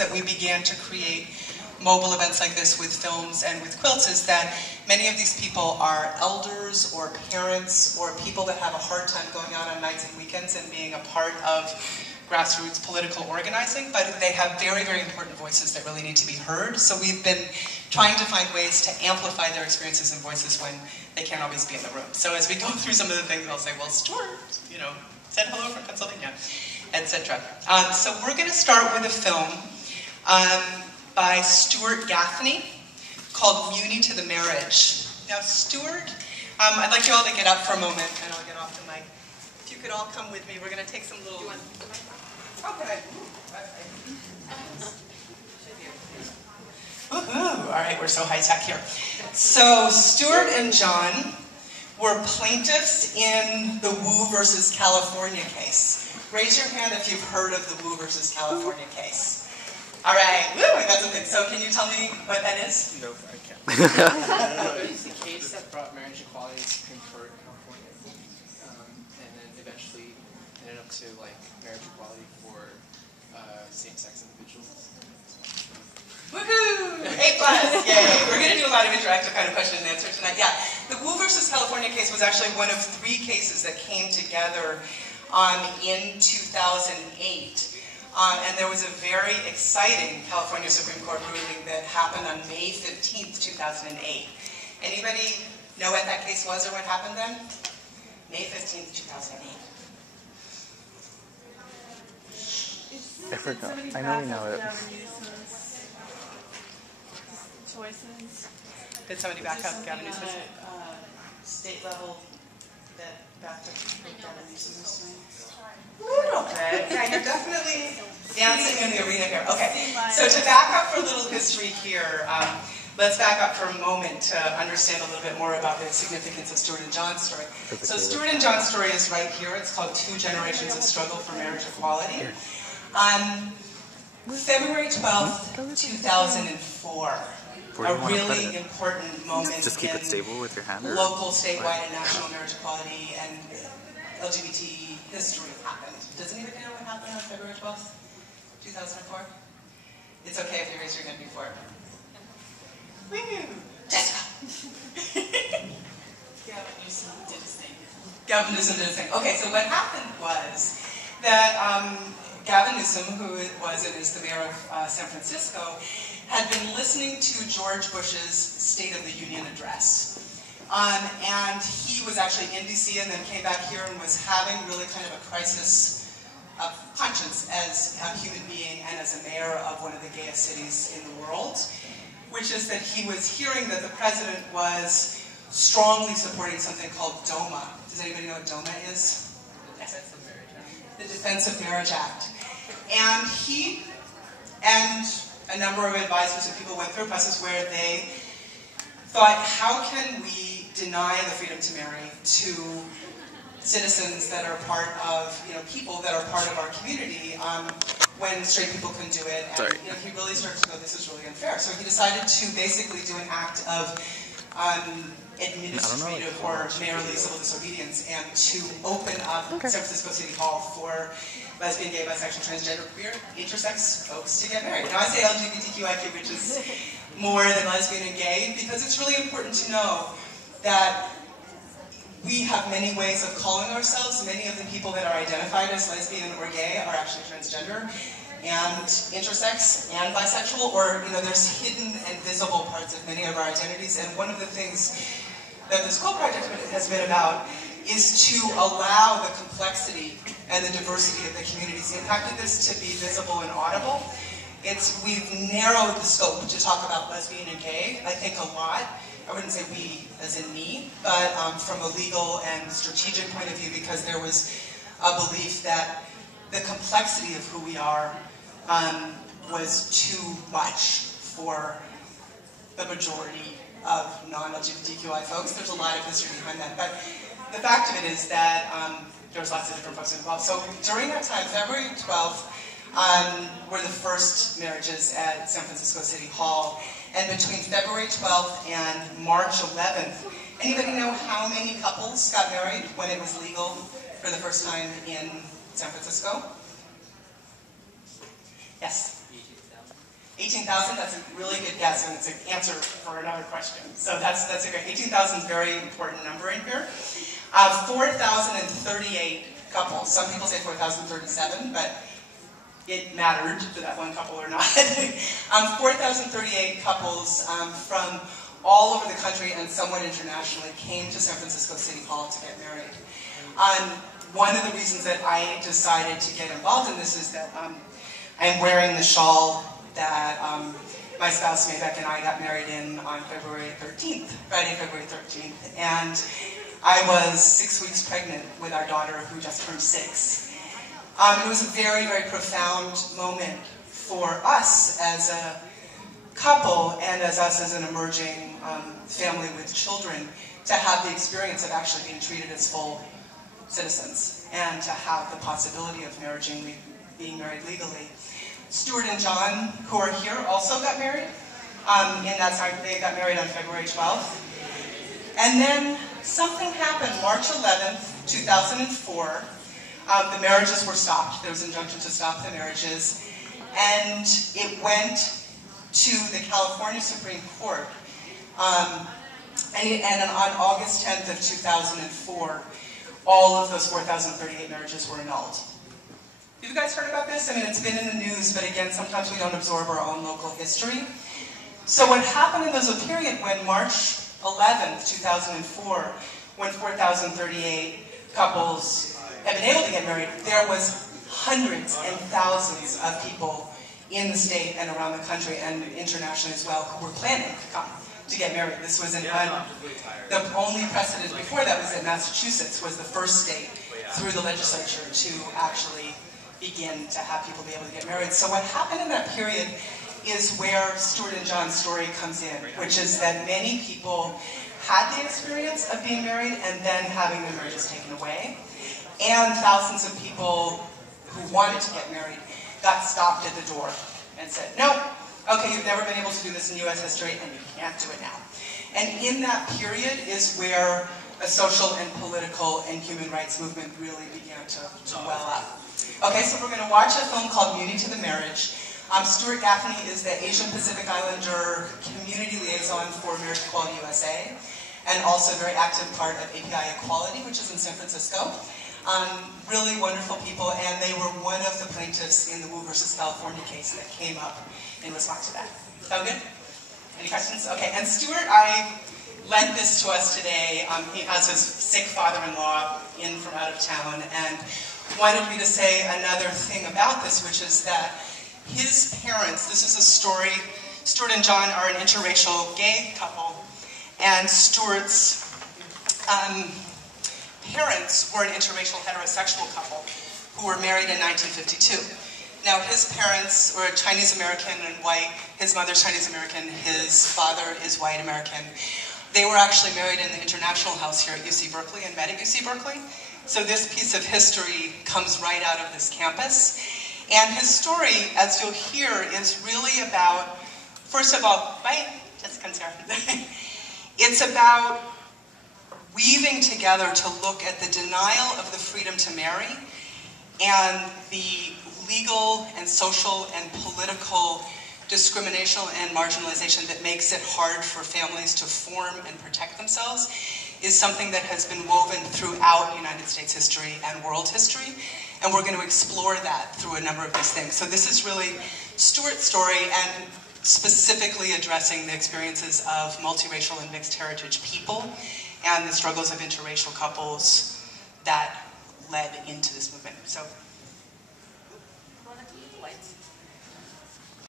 that we began to create mobile events like this with films and with quilts is that many of these people are elders or parents or people that have a hard time going out on nights and weekends and being a part of grassroots political organizing, but they have very, very important voices that really need to be heard. So we've been trying to find ways to amplify their experiences and voices when they can't always be in the room. So as we go through some of the things, I'll say, well, Stuart, you know, said hello from Pennsylvania, etc. So we're going to start with a film by Stuart Gaffney called Muni to the Marriage. Now, Stuart, I'd like you all to get up for a moment, and I'll get off the mic. If you could all come with me, we're going to take some little... Okay. Woohoo! All right, we're so high-tech here. So, Stuart and John were plaintiffs in the Wu versus California case. Raise your hand if you've heard of the Wu versus California case. All right, woo, we got something. So can you tell me what that is? No, I can't. It's the case that brought marriage equality to Supreme Court in California, and then eventually ended up to like marriage equality for same-sex individuals. Woohoo! A+, yay! We're going to do a lot of interactive kind of question and answer tonight. Yeah, the Wu versus California case was actually one of 3 cases that came together in 2008. And there was a very exciting California Supreme Court ruling that happened on May 15th, 2008. Anybody know what that case was or what happened then? May 15th, 2008. I forgot. I know we know it. Choices. Did somebody back up Gavin Newsom? State level that backed up Gavin Newsom's doing. Okay, yeah, you're definitely dancing in the arena here. Okay, so to back up for a little history here, let's back up for a moment to understand a little bit more about the significance of Stuart and John's story. So Stuart and John's story is right here. It's called 2 Generations of Struggle for Marriage Equality. February 12th, 2004. A really important moment Just keep it stable with your hand, or local, statewide, and national marriage equality and LGBT history happened. Does anybody know what happened on February 12th, 2004? It's okay if you raise your hand before. Woo! Jessica! Gavin Newsom did his thing. Gavin Newsom did his thing. Okay, so what happened was that Gavin Newsom, who was and is the mayor of San Francisco, had been listening to George Bush's State of the Union address. And he was actually in DC and then came back here and was having really kind of a crisis of conscience as a human being and as a mayor of one of the gayest cities in the world, which is that he was hearing that the president was strongly supporting something called DOMA. Does anybody know what DOMA is? The Defense of Marriage Act. And he and a number of advisors and people went through a process where they thought, how can we deny the freedom to marry to citizens that are part of, people that are part of our community when straight people can do it? And he really started to go, this is really unfair. So he decided to basically do an act of administrative or mayorally civil disobedience and to open up San Francisco City Hall for lesbian, gay, bisexual, transgender, queer, intersex folks to get married. Now I say LGBTQIQ, which is more than lesbian and gay, because it's really important to know that we have many ways of calling ourselves. Many of the people that are identified as lesbian or gay are actually transgender and intersex and bisexual, or there's hidden and visible parts of many of our identities. And one of the things that this Quilt Project has been about is to allow the complexity and the diversity of the communities impacted this to be visible and audible. We've narrowed the scope to talk about lesbian and gay, I think a lot. I wouldn't say we as in me, but from a legal and strategic point of view, because there was a belief that the complexity of who we are was too much for the majority of non-LGBTQI folks. There's a lot of history behind that, but the fact of it is that there was lots of different folks involved. So during that time, February 12th, were the first marriages at San Francisco City Hall. And between February 12th and March 11th, anybody know how many couples got married when it was legal for the first time in San Francisco? Yes? 18,000, that's a really good guess, and it's an answer for another question. So that's a great, 18,000 is a very important number in here. 4,038 couples. Some people say 4,037, but it mattered to that one couple or not. 4,038 couples from all over the country and somewhat internationally came to San Francisco City Hall to get married. One of the reasons that I decided to get involved in this is that I'm wearing the shawl that my spouse Maybeck and I got married in on February 13th, Friday, February 13th. And I was 6 weeks pregnant with our daughter who just turned 6. It was a very, very profound moment for us as a couple and as us as an emerging family with children to have the experience of actually being treated as full citizens and to have the possibility of being married legally. Stuart and John, who are here, also got married. In that time, they got married on February 12th. And then something happened March 11th, 2004. The marriages were stopped. There was an injunction to stop the marriages. And it went to the California Supreme Court. And on August 10th of 2004, all of those 4,038 marriages were annulled. Have you guys heard about this? I mean, it's been in the news, but again, sometimes we don't absorb our own local history. So what happened in those period when March 11th, 2004, when 4,038 couples had been able to get married, there was hundreds and thousands of people in the state and around the country and internationally as well who were planning to come to get married. This was the only precedent before that was that Massachusetts was the first state through the legislature to actually begin to have people be able to get married. So what happened in that period is where Stuart and John's story comes in, which is that many people had the experience of being married and then having their marriages taken away. And thousands of people who wanted to get married got stopped at the door and said, no, okay, you've never been able to do this in US history and you can't do it now. And in that period is where a social and political and human rights movement really began to well up. Okay, so we're going to watch a film called Beauty to the Marriage. Stuart Gaffney is the Asian Pacific Islander Community Liaison for Marriage Equality USA, and also a very active part of API Equality, which is in San Francisco. Really wonderful people, and they were one of the plaintiffs in the Wu versus California case that came up in response to that. Sound good? Any questions? Okay, and Stuart, I lent this to us today. He has his sick father-in-law in from out of town, and wanted me to say another thing about this, which is that his parents, this is a story, Stuart and John are an interracial gay couple, and Stuart's parents were an interracial heterosexual couple who were married in 1952. Now his parents were Chinese American and white, his mother's Chinese American, his father is white American. They were actually married in the International House here at UC Berkeley and met at UC Berkeley. So this piece of history comes right out of this campus. And his story, as you'll hear, is really about, first of all, it's about weaving together to look at the denial of the freedom to marry and the legal and social and political discrimination and marginalization that makes it hard for families to form and protect themselves is something that has been woven throughout United States history and world history, and we're going to explore that through a number of these things. So this is really Stuart's story and specifically addressing the experiences of multiracial and mixed heritage people and the struggles of interracial couples that led into this movement. So